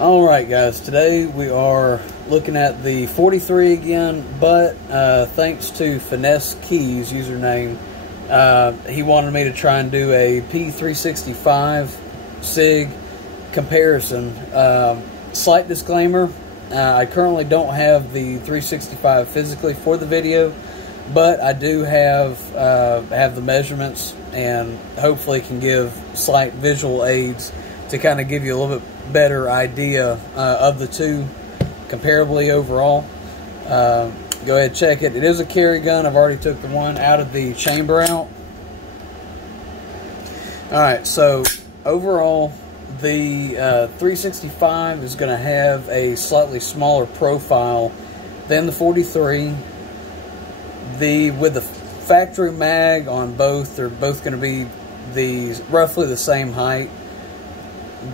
Alright guys, today we are looking at the 43 again, but thanks to Finesse Keys username, he wanted me to try and do a P365 Sig comparison. Slight disclaimer, I currently don't have the 365 physically for the video, but I do have the measurements and hopefully can give slight visual aids to kind of give you a little bit better idea of the two comparably overall. Go ahead and check it. It is a carry gun. I've already took the one out of the chamber out. Alright, so overall the 365 is going to have a slightly smaller profile than the 43. With the factory mag on both, they're both going to be roughly the same height.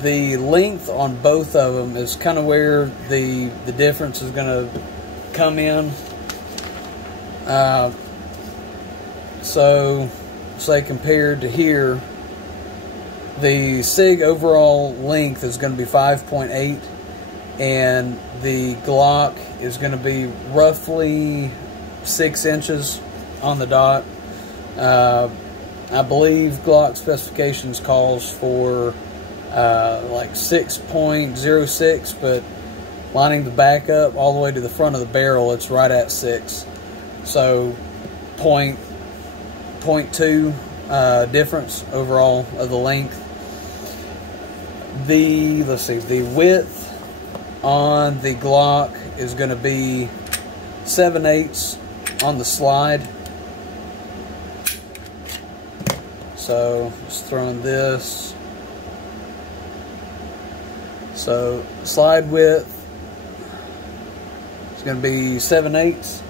The length on both of them is kind of where the difference is going to come in. So, say compared to here, the Sig overall length is going to be 5.8, and the Glock is going to be roughly 6 inches on the dot. I believe Glock specifications calls for like 6.06, but lining the back up all the way to the front of the barrel, it's right at 6. So 0.2 difference overall of the length. The width on the Glock is going to be 7/8 on the slide. So just throwing this. So slide width is going to be 7/8.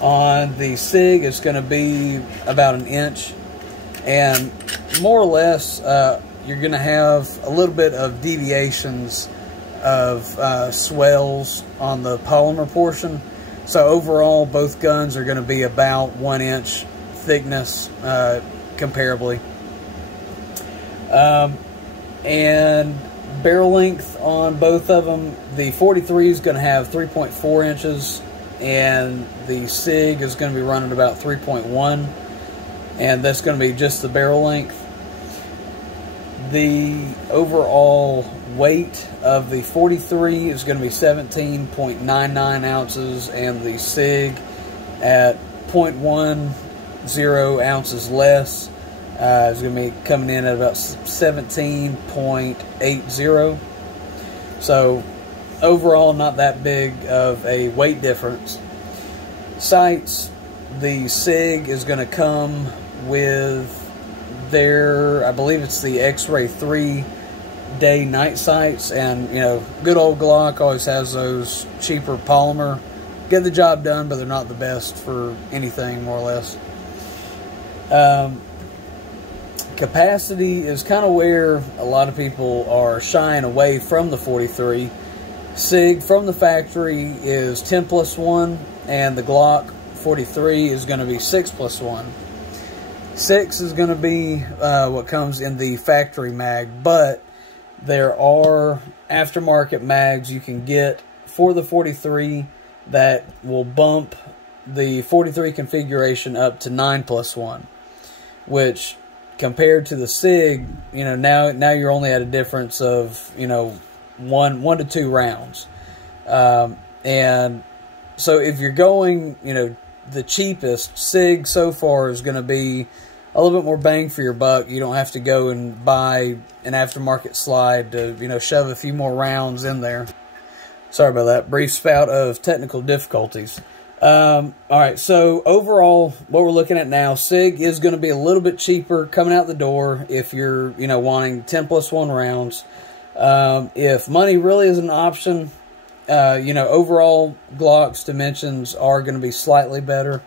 On the Sig, it's going to be about 1 inch, and more or less you're going to have a little bit of deviations of swells on the polymer portion. So overall, both guns are going to be about 1 inch thickness comparably. And barrel length on both of them, the 43 is going to have 3.4 inches, and the Sig is going to be running about 3.1, and that's going to be just the barrel length. The overall weight of the 43 is going to be 17.99 ounces, and the Sig at 0.10 ounces less. It's going to be coming in at about 17.80. So overall, not that big of a weight difference. Sights, the Sig is going to come with their, I believe it's the X-Ray 3-day night sights, and you know, good old Glock always has those cheaper polymer. Get the job done, but they're not the best for anything, more or less. Capacity is kind of where a lot of people are shying away from the 43. Sig from the factory is 10+1, and the Glock 43 is going to be 6+1. 6 is going to be what comes in the factory mag, but there are aftermarket mags you can get for the 43 that will bump the 43 configuration up to 9+1, which compared to the Sig, you know, now you're only at a difference of, you know, one to 2 rounds. And so if you're going, you know, the cheapest, Sig so far is going to be a little bit more bang for your buck. You don't have to go and buy an aftermarket slide to, you know, shove a few more rounds in there. Sorry about that brief spout of technical difficulties. Alright, so overall, what we're looking at now, Sig is going to be a little bit cheaper coming out the door if you're, you know, wanting 10+1 rounds. If money really is an option, you know, overall Glock's dimensions are going to be slightly better.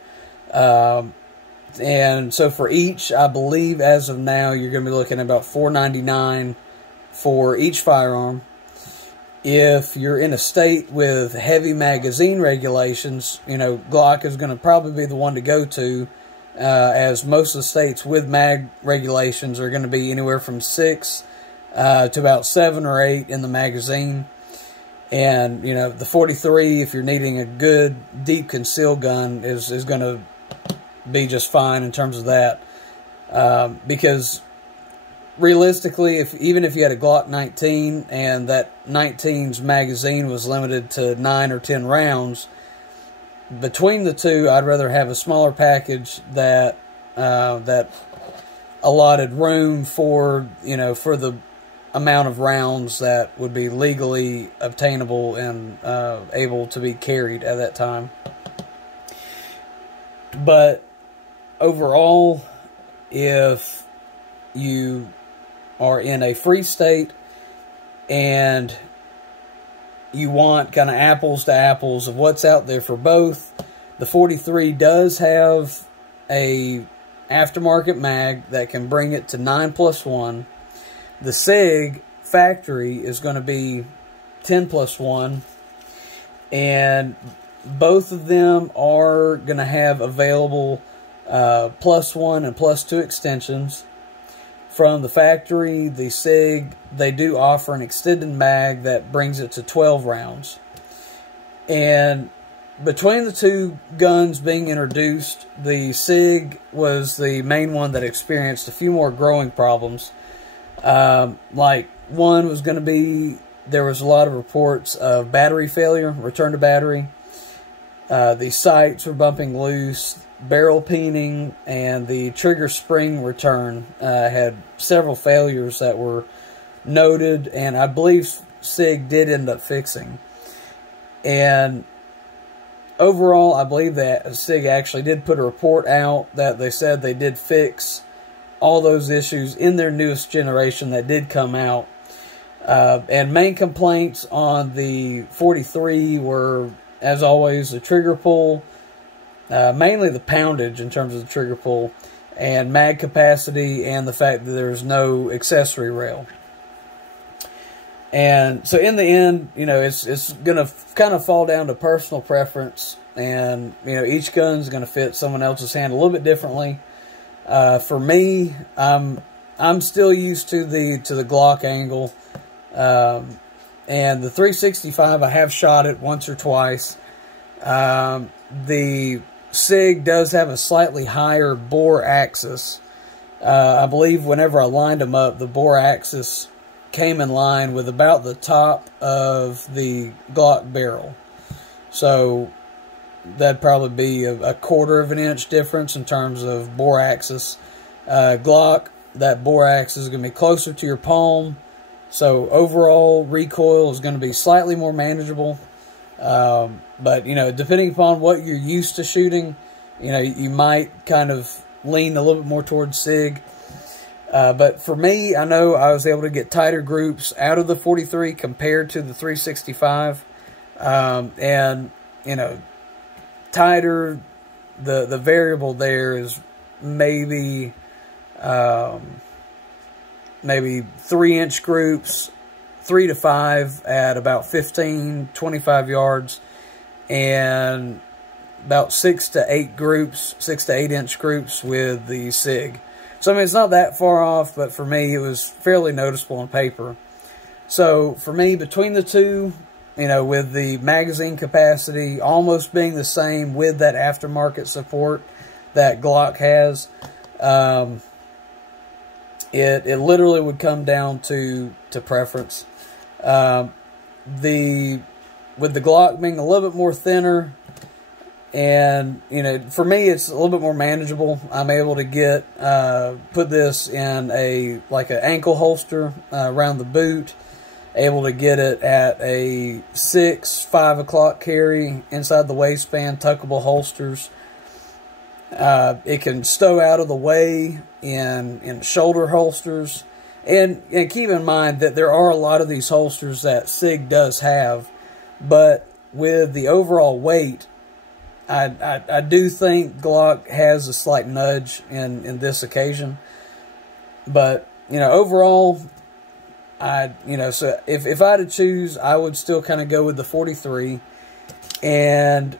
And so for each, I believe as of now, you're going to be looking at about $4.99 for each firearm. If you're in a state with heavy magazine regulations, you know, Glock is going to probably be the one to go to, as most of the states with mag regulations are going to be anywhere from 6 to about 7 or 8 in the magazine. And, you know, the 43, if you're needing a good deep conceal gun, is going to be just fine in terms of that. Because realistically, even if you had a Glock 19 and that 19's magazine was limited to 9 or 10 rounds, between the two, I'd rather have a smaller package that that allotted room for, you know, for the amount of rounds that would be legally obtainable and able to be carried at that time. But overall, if you are in a free state and you want kind of apples to apples of what's out there for both, the 43 does have a aftermarket mag that can bring it to 9+1. The SIG factory is going to be 10+1, and both of them are going to have available +1 and +2 extensions. From the factory, the SIG, they do offer an extended mag that brings it to 12 rounds. And between the two guns being introduced, the SIG was the main one that experienced a few more growing problems. Like, one was going to be, there was a lot of reports of battery failure, return to battery. The sights were bumping loose, barrel peening, and the trigger spring return had several failures that were noted, and I believe SIG did end up fixing. And overall, I believe that SIG actually did put a report out that they said they did fix all those issues in their newest generation that did come out. And main complaints on the 43 were, as always, the trigger pull, mainly the poundage in terms of the trigger pull, and mag capacity, and the fact that there's no accessory rail. And so in the end, you know, it's going to kind of fall down to personal preference, and, you know, each gun's going to fit someone else's hand a little bit differently. For me, I'm still used to the Glock angle, and the 365, I have shot it once or twice. The SIG does have a slightly higher bore axis. I believe whenever I lined them up, the bore axis came in line with about the top of the Glock barrel. So that'd probably be a 1/4 of an inch difference in terms of bore axis. Glock, that bore axis is going to be closer to your palm. So overall recoil is going to be slightly more manageable. But, you know, depending upon what you're used to shooting, you know, you might kind of lean a little bit more towards SIG. But for me, I know I was able to get tighter groups out of the 43 compared to the 365. And, you know, tighter, the variable there is maybe 3-inch groups, 3 to 5 at about 15, 25 yards, and about 6 to 8 groups, 6 to 8-inch groups with the SIG. So, I mean, it's not that far off, but for me, it was fairly noticeable on paper. So, for me, between the two, you know, with the magazine capacity almost being the same with that aftermarket support that Glock has, it literally would come down to preference. With the Glock being a little bit more thinner, and, you know, for me, it's a little bit more manageable. I'm able to get, put this in like an ankle holster around the boot, able to get it at a 5 o'clock carry inside the waistband, tuckable holsters. It can stow out of the way in shoulder holsters. And keep in mind that there are a lot of these holsters that SIG does have, but with the overall weight, I do think Glock has a slight nudge in this occasion. But, you know, overall, so if I had to choose, I would still kind of go with the 43. And,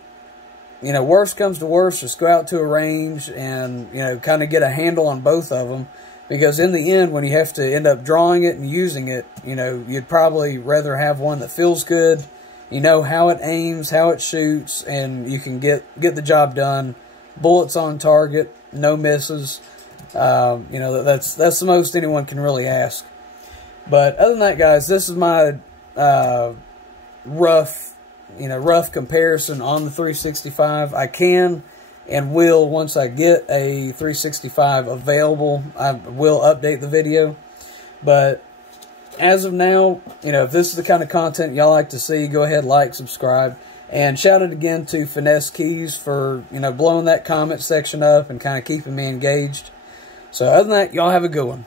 you know, worst comes to worst, just go out to a range and, you know, kind of get a handle on both of them. Because in the end, when you have to end up drawing it and using it, you know, you'd probably rather have one that feels good You know how it aims, how it shoots, and you can get the job done. Bullets on target, no misses. You know, that's the most anyone can really ask. But other than that, guys, this is my rough comparison on the 365. I can and will, once I get a 365 available, I will update the video. But as of now, you know, if this is the kind of content y'all like to see, go ahead, like, subscribe. And shout out again to Finesse Keys for, you know, blowing that comment section up and kind of keeping me engaged. So other than that, y'all have a good one.